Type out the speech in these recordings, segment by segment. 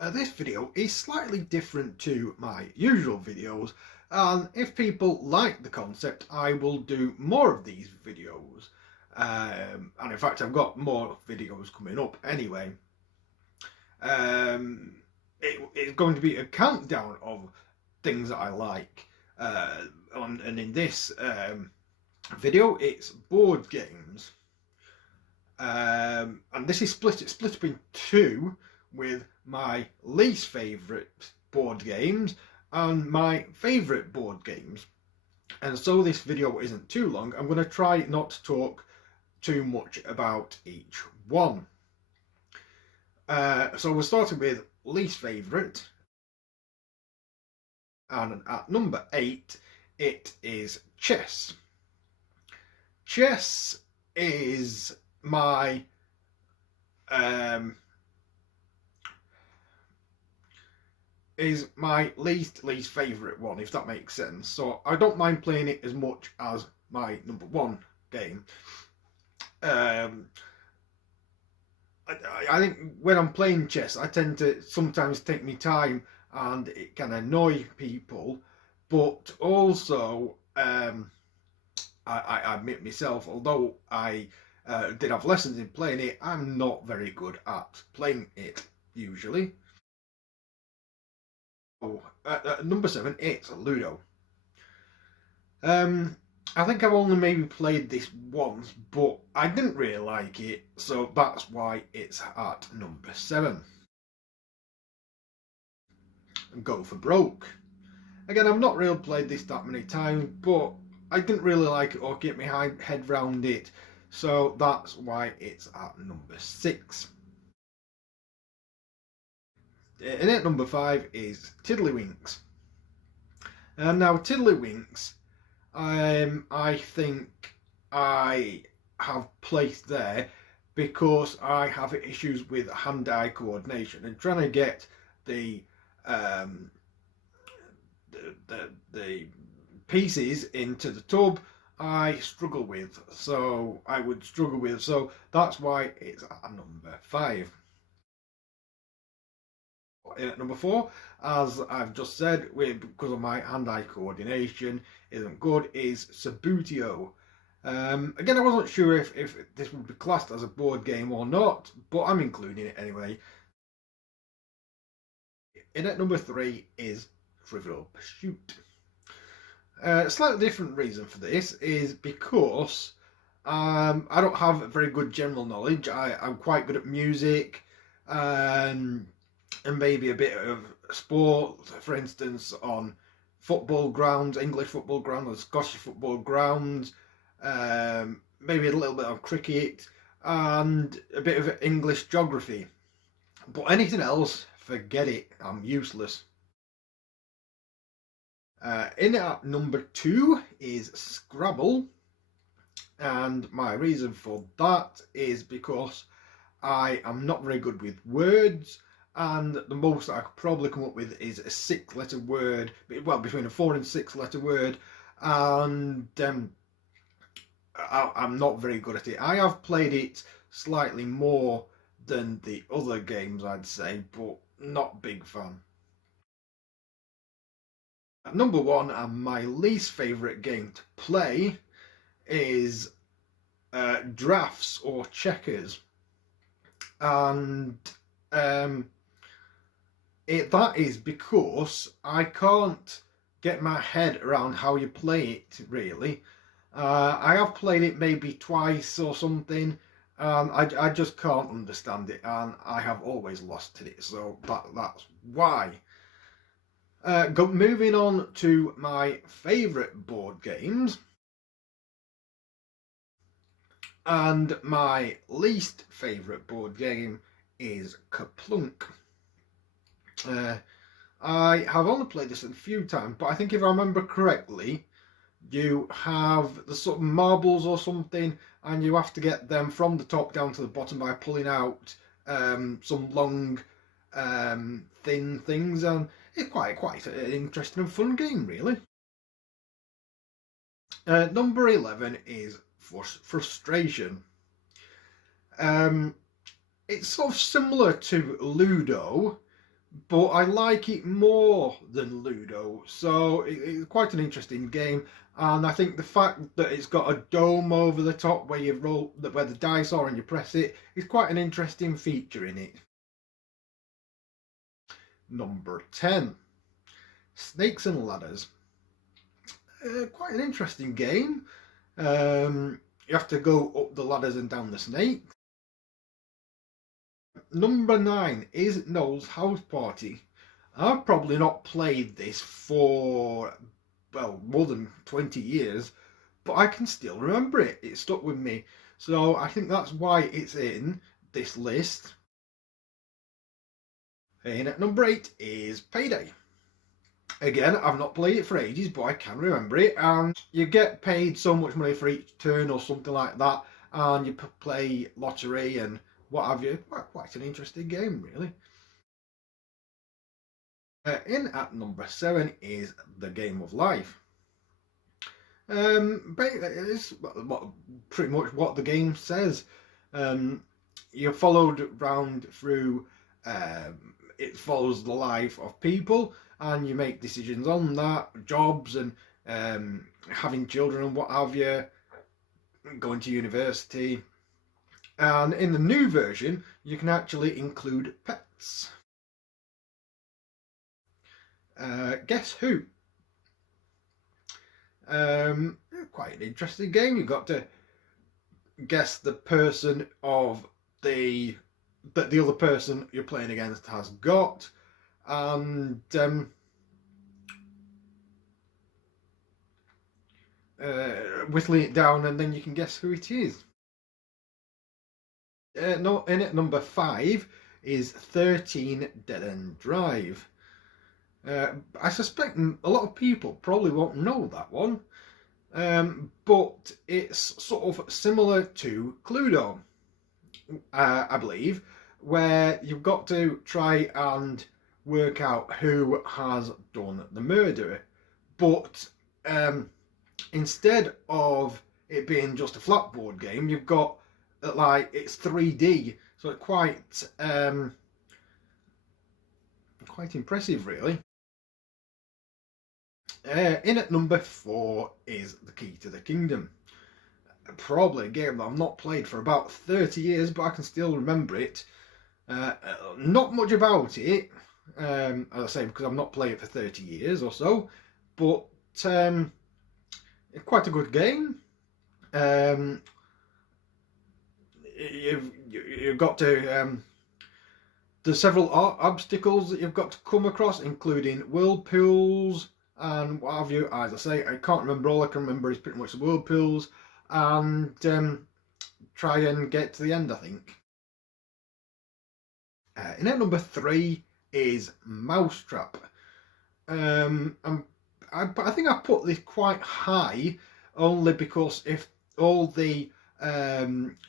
This video is slightly different to my usual videos, and if people like the concept I will do more of these videos, and in fact I've got more videos coming up anyway. It's going to be a countdown of things that I like, and in this video it's board games. And this is split up in two, with my least favourite board games and my favourite board games. And so this video isn't too long, I'm going to try not to talk too much about each one. So we're starting with least favourite, and at number 8 it is chess. Chess is my least favourite one, if that makes sense. So I don't mind playing it as much as my number 1 game. I think when I'm playing chess I tend to sometimes take my time and it can annoy people, but also I admit myself, although I did have lessons in playing it, I'm not very good at playing it usually. At number 7 it's Ludo. I think I've only maybe played this once, but I didn't really like it, so that's why it's at number 7. Go for Broke. Again, I've not really played this that many times, but I didn't really like it or get my head round it, so that's why it's at number 6. And at number 5 is Tiddlywinks. And now Tiddlywinks, I think I have placed there because I have issues with hand-eye coordination and trying to get the pieces into the tub I struggle with, so that's why it's at number 5. At number 4, as I've just said, because of my hand-eye coordination isn't good, is Subbuteo. Again, I wasn't sure if this would be classed as a board game or not, but I'm including it anyway. And at number 3 is Trivial Pursuit. A slightly different reason for this is because I don't have a very good general knowledge. I'm quite good at music, and maybe a bit of sport, for instance, on football grounds, English football grounds, or Scottish football grounds, maybe a little bit of cricket, and a bit of English geography. But anything else, forget it, I'm useless. In at number 2 is Scrabble, and my reason for that is because I am not very good with words, and the most I could probably come up with is a 6-letter word, well, between a 4 and 6-letter word, and I'm not very good at it. I have played it slightly more than the other games, I'd say, but not big fan. At number 1, and my least favourite game to play, is drafts or checkers, and that is because I can't get my head around how you play it, really. I have played it maybe twice or something, and I just can't understand it, and I have always lost to it, so that's why. Moving on to my favourite board games. And my least favourite board game is Kerplunk. I have only played this a few times, but I think if I remember correctly, you have the sort of marbles or something, and you have to get them from the top down to the bottom by pulling out some long, thin things, and it's quite an interesting and fun game, really. Number 11 is Frustration. It's sort of similar to Ludo, but I like it more than Ludo. So it's quite an interesting game, and I think the fact that it's got a dome over the top where you roll, where the dice are and you press it, is quite an interesting feature in it. Number 10, Snakes and Ladders. Quite an interesting game. You have to go up the ladders and down the snake. Number 9 is Noel's House Party. I've probably not played this for, well, more than 20 years, but I can still remember it. It stuck with me. So I think that's why it's in this list. And at number 8 is Payday. Again, I've not played it for ages, but I can remember it. And you get paid so much money for each turn or something like that. And you play lottery and what have you. Quite an interesting game, really. In at number 7 is The Game of Life. It's pretty much what the game says. You're followed round through, it follows the life of people, and you make decisions on that, jobs and having children and what have you, going to university. And in the new version, you can actually include pets. Guess Who? Quite an interesting game. You've got to guess the person of that the other person you're playing against has got, and whittling it down, and then you can guess who it is. No, in at number 5 is 13 Dead End Drive. I suspect a lot of people probably won't know that one, but it's sort of similar to Cluedo, I believe, where you've got to try and work out who has done the murder. But instead of it being just a flat board game, you've got like it's 3D, so it's quite impressive, really. In at number 4 is The Key to the Kingdom. Probably a game that I've not played for about 30 years, but I can still remember it. Not much about it, as I say, because I've not played it for 30 years or so, but quite a good game. You've got to there's several obstacles that you've got to come across, including whirlpools and what have you. As I say, I can't remember. All I can remember is pretty much the whirlpools, and try and get to the end, I think. In at number 3 is Mousetrap. I think I put this quite high only because if all the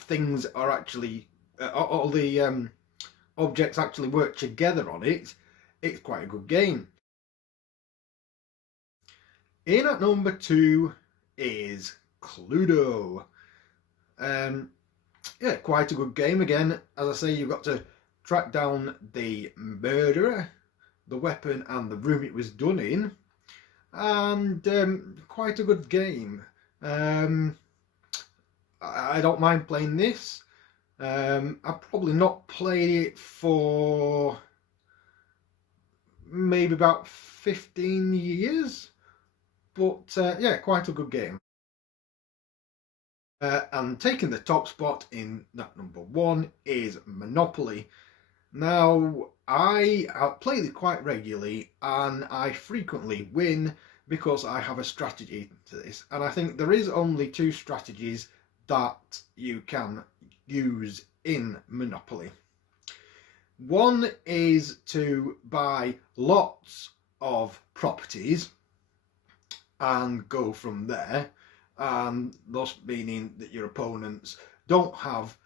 things are actually, all the objects actually work together on it, it's quite a good game. In at number 2 is Cluedo. Yeah, quite a good game. Again, as I say, you've got to track down the murderer, the weapon and the room it was done in, and quite a good game. I don't mind playing this. I've probably not played it for maybe about 15 years, but yeah, quite a good game. And taking the top spot in that number 1 is Monopoly. Now, I play it quite regularly, and I frequently win because I have a strategy to this. And I think there is only 2 strategies that you can use in Monopoly. One is to buy lots of properties and go from there, and thus meaning that your opponents don't have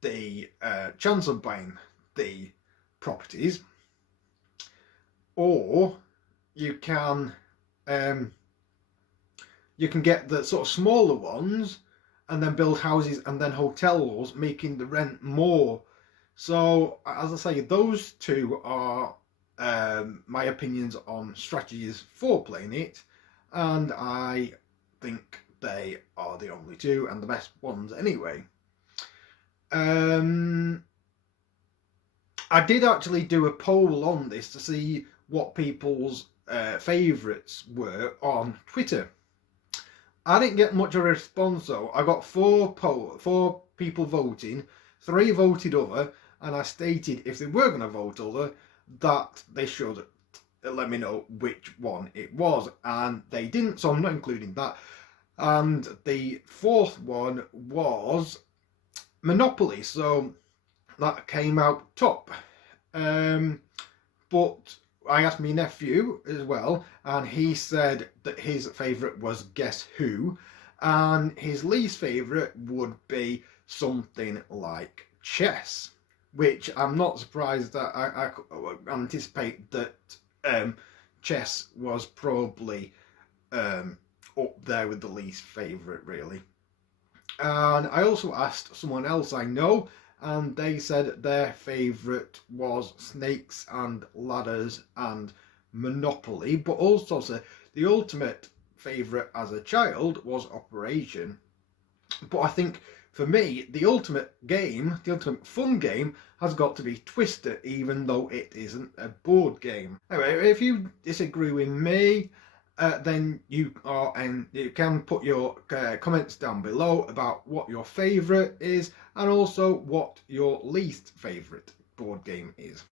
the chance of buying the properties. Or you can get the sort of smaller ones and then build houses and then hotels, making the rent more. So as I say, those 2 are my opinions on strategies for playing it, and I think they are the only two and the best ones anyway. I did actually do a poll on this to see what people's favourites were on Twitter. I didn't get much of a response though. I got four people voting, 3 voted other, and I stated if they were going to vote other, that they should let me know which one it was, and they didn't, so I'm not including that. And the 4th one was Monopoly, so that came out top. But I asked my nephew as well, and he said that his favourite was Guess Who, and his least favourite would be something like chess, which I'm not surprised that I anticipate that chess was probably up there with the least favourite, really. And I also asked someone else I know, and they said their favourite was Snakes and Ladders and Monopoly, but also said the ultimate favourite as a child was Operation. But I think for me, the ultimate game, the ultimate fun game, has got to be Twister, even though it isn't a board game. Anyway, if you disagree with me, then you can put your comments down below about what your favourite is, and also what your least favourite board game is.